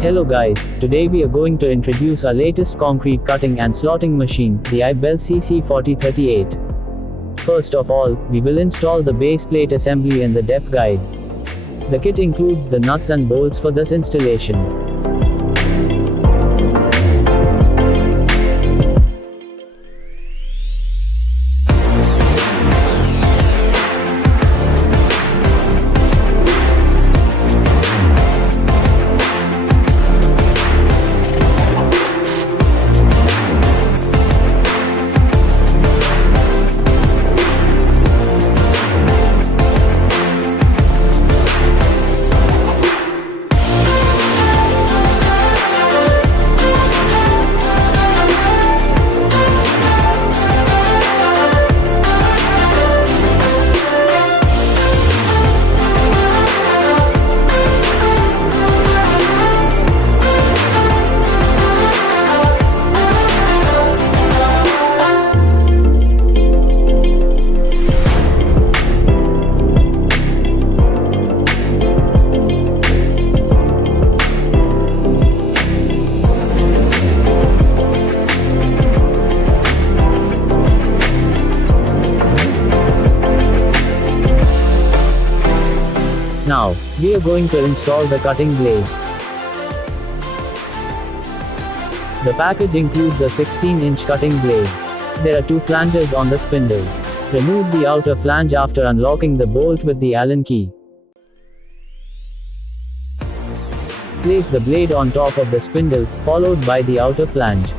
Hello guys, today we are going to introduce our latest concrete cutting and slotting machine, the iBELL CC40-38. First of all, we will install the base plate assembly in the depth guide. The kit includes the nuts and bolts for this installation. Now, we are going to install the cutting blade. The package includes a 16-inch cutting blade. There are two flanges on the spindle. Remove the outer flange after unlocking the bolt with the Allen key. Place the blade on top of the spindle, followed by the outer flange.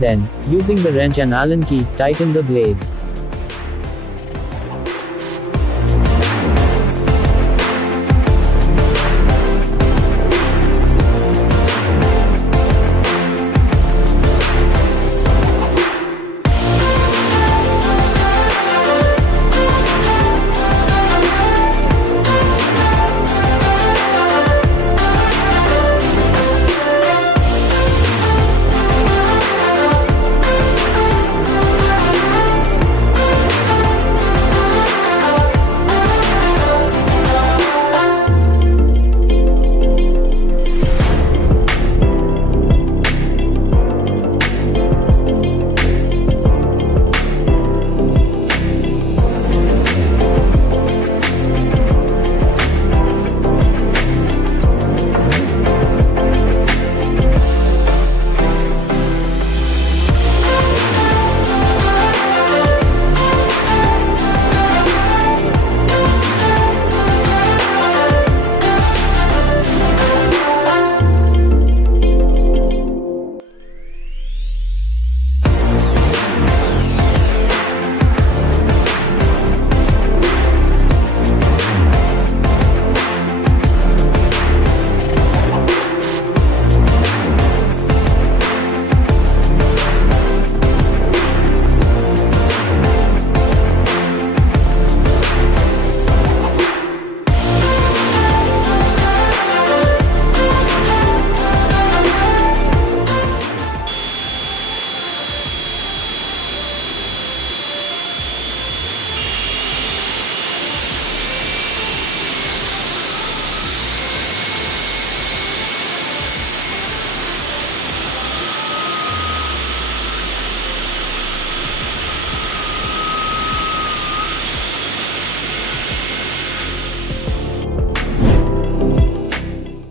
Then, using the wrench and Allen key, tighten the blade.